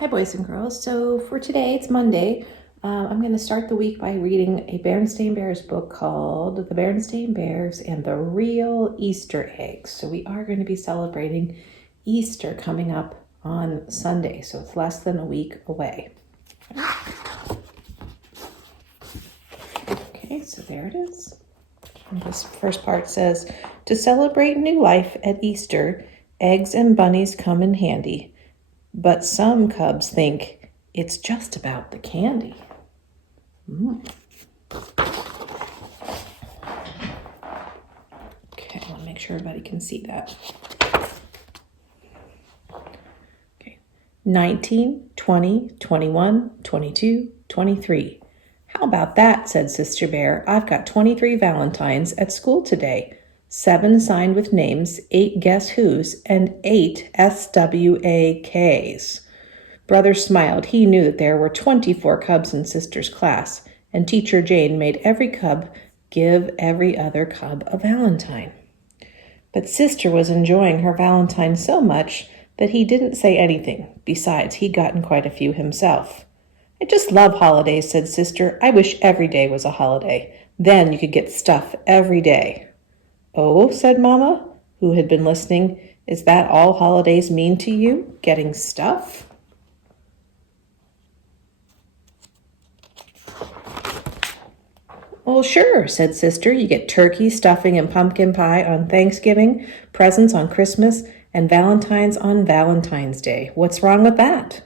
Hi, boys and girls. So for today, it's Monday. I'm going to start the week by reading a Berenstain Bears book called The Berenstain Bears and the Real Easter Eggs. So we are going to be celebrating Easter coming up on Sunday. So it's less than a week away. Okay, so there it is. And this first part says, to celebrate new life at Easter, eggs and bunnies come in handy. But some cubs think it's just about the candy. Okay, I want to make sure everybody can see that. Okay, 19, 20, 21, 22, 23. How about that, said Sister Bear. I've got 23 Valentines at school today. 7 signed with names, 8 guess who's, and 8 SWAKs. Brother smiled. He knew that there were 24 cubs in Sister's class, and Teacher Jane made every cub give every other cub a Valentine. But Sister was enjoying her Valentine so much that he didn't say anything. Besides, he'd gotten quite a few himself. I just love holidays, said Sister. I wish every day was a holiday. Then you could get stuff every day. Oh, said Mama, who had been listening, is that all holidays mean to you? Getting stuff? Well, sure, said Sister. You get turkey, stuffing, and pumpkin pie on Thanksgiving, presents on Christmas, and Valentine's on Valentine's Day. What's wrong with that?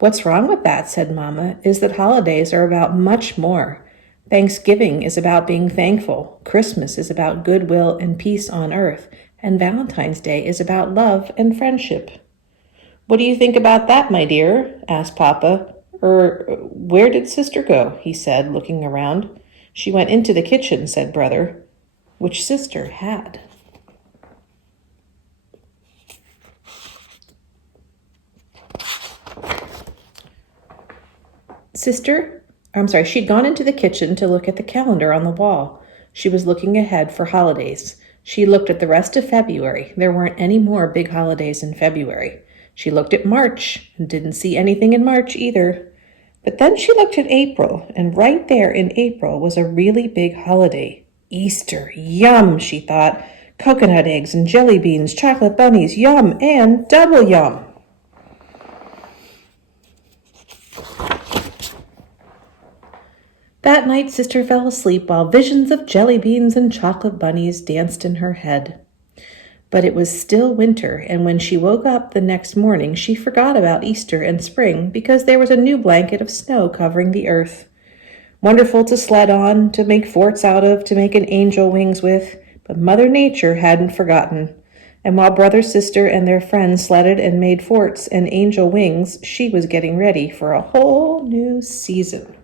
What's wrong with that, said Mama, is that holidays are about much more. Thanksgiving is about being thankful. Christmas is about goodwill and peace on earth. And Valentine's Day is about love and friendship. What do you think about that, my dear? Asked Papa. Where did Sister go? He said, looking around. She went into the kitchen, said Brother, which Sister had. She'd gone into the kitchen to look at the calendar on the wall. She was looking ahead for holidays. She looked at the rest of February. There weren't any more big holidays in February. She looked at March and didn't see anything in March either. But then she looked at April, and right there in April was a really big holiday. Easter, yum, she thought. Coconut eggs and jelly beans, chocolate bunnies, yum, and double yum. That night, Sister fell asleep while visions of jelly beans and chocolate bunnies danced in her head. But it was still winter, and when she woke up the next morning, she forgot about Easter and spring because there was a new blanket of snow covering the earth. Wonderful to sled on, to make forts out of, to make an angel wings with, but Mother Nature hadn't forgotten. And while Brother, Sister, and their friends sledded and made forts and angel wings, she was getting ready for a whole new season.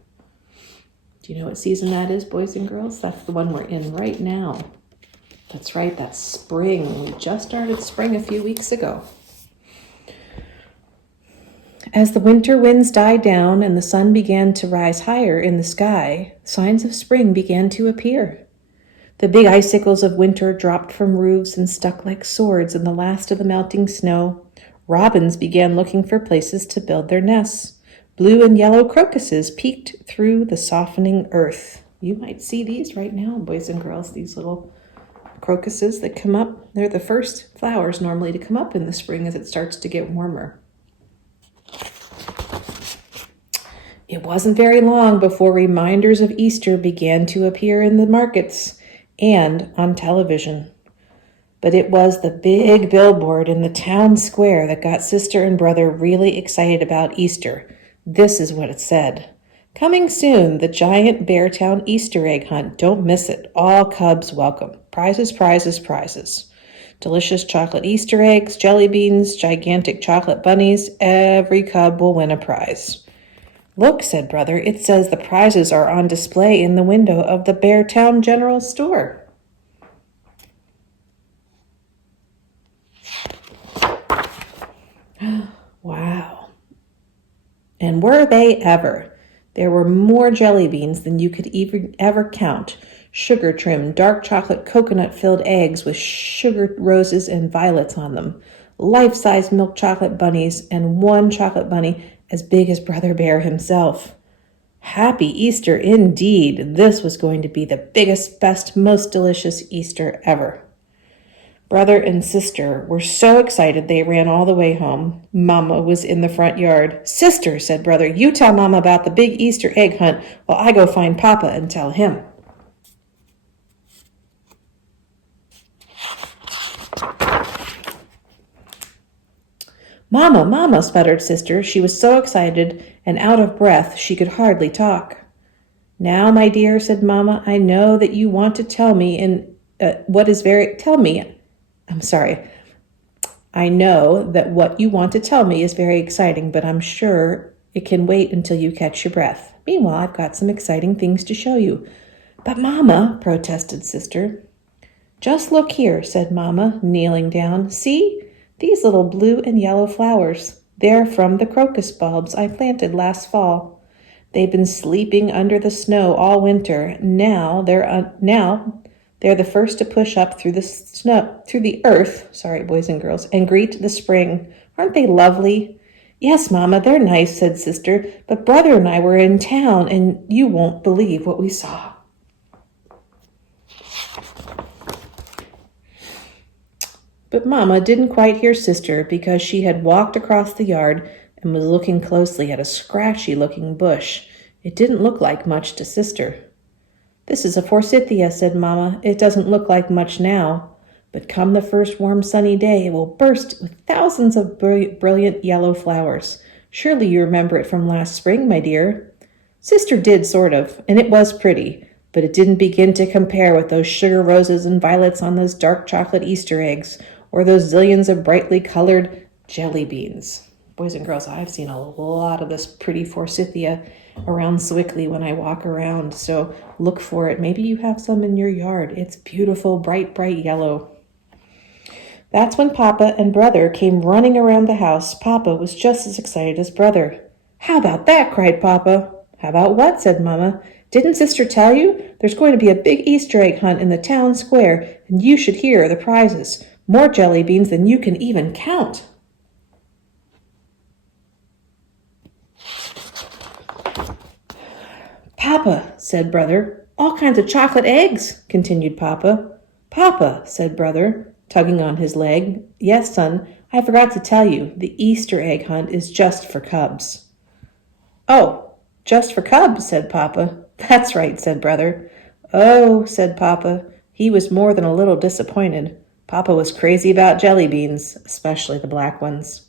Do you know what season that is, boys and girls? That's the one we're in right now. That's right, that's spring. We just started spring a few weeks ago. As the winter winds died down and the sun began to rise higher in the sky, signs of spring began to appear. The big icicles of winter dropped from roofs and stuck like swords in the last of the melting snow. Robins began looking for places to build their nests. Blue and yellow crocuses peeked through the softening earth. You might see these right now, boys and girls, these little crocuses that come up. They're the first flowers normally to come up in the spring as it starts to get warmer. It wasn't very long before reminders of Easter began to appear in the markets and on television. But it was the big billboard in the town square that got Sister and Brother really excited about Easter. This is what it said. Coming soon, the giant Beartown Easter egg hunt. Don't miss it. All cubs welcome. Prizes, prizes, prizes. Delicious chocolate Easter eggs, jelly beans, gigantic chocolate bunnies. Every cub will win a prize. Look, said Brother, it says the prizes are on display in the window of the Beartown General Store. Wow. And were they ever? There were more jelly beans than you could ever count. Sugar-trimmed, dark chocolate coconut-filled eggs with sugar roses and violets on them. life-size milk chocolate bunnies, and one chocolate bunny as big as Brother Bear himself. Happy Easter indeed! This was going to be the biggest, best, most delicious Easter ever. Brother and sister were so excited they ran all the way home. Mama was in the front yard. "Sister," said Brother, "you tell Mama about the big Easter egg hunt while I go find Papa and tell him." "Mama, Mama," sputtered Sister. She was so excited and out of breath she could hardly talk. "Now, my dear," said Mama, "I know that you want to tell me I know that what you want to tell me is very exciting, but I'm sure it can wait until you catch your breath. Meanwhile, I've got some exciting things to show you." "But Mama," protested Sister. "Just look here," said Mama, kneeling down. "See? These little blue and yellow flowers. They're from the crocus bulbs I planted last fall. They've been sleeping under the snow all winter. Now they're the first to push up through the earth, boys and girls, and greet the spring. Aren't they lovely?" "Yes, Mama, they're nice," said Sister, "but Brother and I were in town, and you won't believe what we saw." But Mama didn't quite hear Sister because she had walked across the yard and was looking closely at a scratchy-looking bush. It didn't look like much to Sister. "This is a forsythia," said Mama. "It doesn't look like much now, but come the first warm sunny day, it will burst with thousands of brilliant yellow flowers. Surely you remember it from last spring, my dear." Sister did, sort of, and it was pretty, but it didn't begin to compare with those sugar roses and violets on those dark chocolate Easter eggs, or those zillions of brightly colored jelly beans. Boys and girls, I've seen a lot of this pretty forsythia around Sewickley when I walk around, so look for it. Maybe you have some in your yard. It's beautiful, bright, bright yellow. That's when Papa and Brother came running around the house. Papa was just as excited as Brother. "How about that?" cried Papa. "How about what?" said Mama. "Didn't Sister tell you? There's going to be a big Easter egg hunt in the town square, and you should hear the prizes. More jelly beans than you can even count." "Papa," said Brother. "All kinds of chocolate eggs," continued Papa. "Papa," said Brother, tugging on his leg. "Yes, son, I forgot to tell you. The Easter egg hunt is just for cubs." "Oh, just for cubs," said Papa. "That's right," said Brother. "Oh," said Papa. He was more than a little disappointed. Papa was crazy about jelly beans, especially the black ones.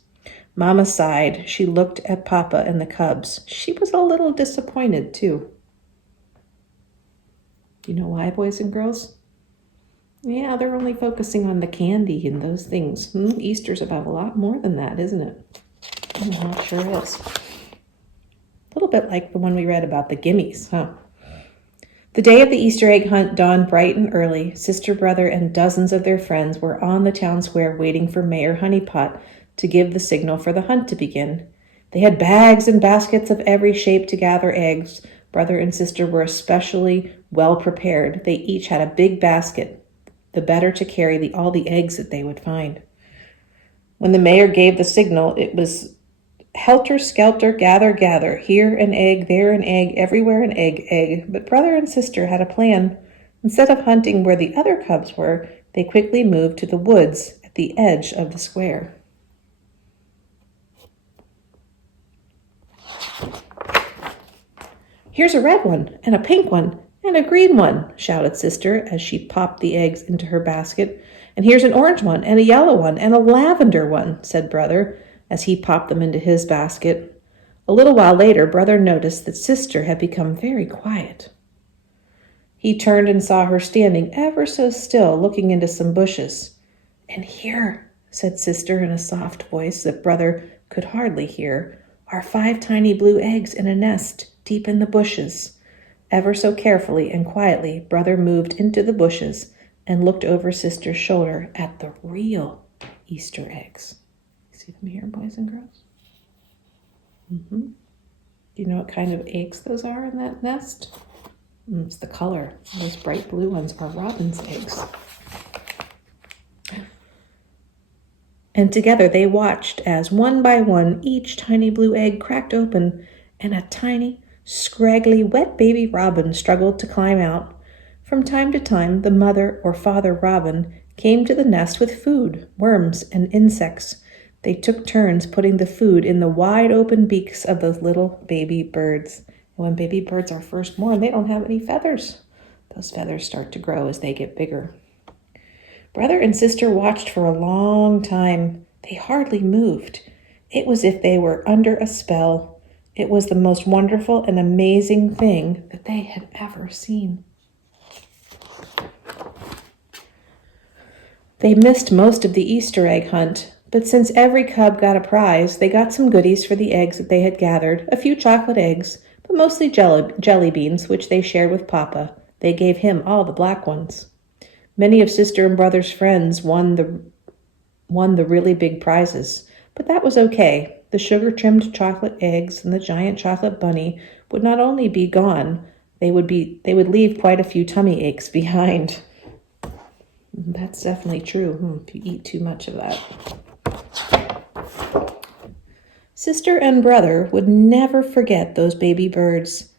Mama sighed. She looked at Papa and the cubs. She was a little disappointed, too. Do you know why, boys and girls? Yeah, they're only focusing on the candy and those things. Easter's about a lot more than that, isn't it? It sure is. A little bit like the one we read about the gimmies, huh? The day of the Easter egg hunt dawned bright and early. Sister, Brother, and dozens of their friends were on the town square waiting for Mayor Honeypot to give the signal for the hunt to begin. They had bags and baskets of every shape to gather eggs. Brother and Sister were especially well prepared. They each had a big basket, the better to carry all the eggs that they would find. When the mayor gave the signal, it was helter-skelter, gather, gather, here an egg, there an egg, everywhere an egg, egg. But Brother and Sister had a plan. Instead of hunting where the other cubs were, they quickly moved to the woods at the edge of the square. "Here's a red one, and a pink one, and a green one," shouted Sister as she popped the eggs into her basket. "And here's an orange one, and a yellow one, and a lavender one," said Brother, as he popped them into his basket. A little while later, Brother noticed that Sister had become very quiet. He turned and saw her standing ever so still, looking into some bushes. "And here," said Sister in a soft voice that Brother could hardly hear, "are 5 tiny blue eggs in a nest deep in the bushes." Ever so carefully and quietly, Brother moved into the bushes and looked over Sister's shoulder at the real Easter eggs. See them here, boys and girls? Do you know what kind of eggs those are in that nest? It's the color. Those bright blue ones are robin's eggs. And together they watched as, one by one, each tiny blue egg cracked open, and a tiny, scraggly, wet baby robin struggled to climb out. From time to time, the mother or father robin came to the nest with food, worms, and insects. They took turns putting the food in the wide open beaks of those little baby birds. And when baby birds are first born, they don't have any feathers. Those feathers start to grow as they get bigger. Brother and sister watched for a long time. They hardly moved. It was as if they were under a spell. It was the most wonderful and amazing thing that they had ever seen. They missed most of the Easter egg hunt, but since every cub got a prize, they got some goodies for the eggs that they had gathered, a few chocolate eggs, but mostly jelly beans, which they shared with Papa. They gave him all the black ones. Many of sister and brother's friends won the really big prizes, but that was okay. The sugar-trimmed chocolate eggs and the giant chocolate bunny would not only be gone, they would leave quite a few tummy aches behind. That's definitely true, if you eat too much of that. Sister and brother would never forget those baby birds,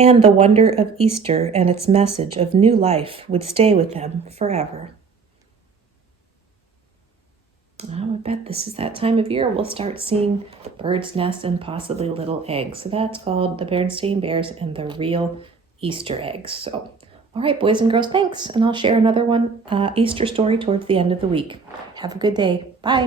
and the wonder of Easter and its message of new life would stay with them forever. I would bet this is that time of year we'll start seeing birds' nests and possibly little eggs. So that's called the Berenstain Bears and the real Easter eggs. So, all right, boys and girls, thanks. And I'll share another Easter story towards the end of the week. Have a good day. Bye.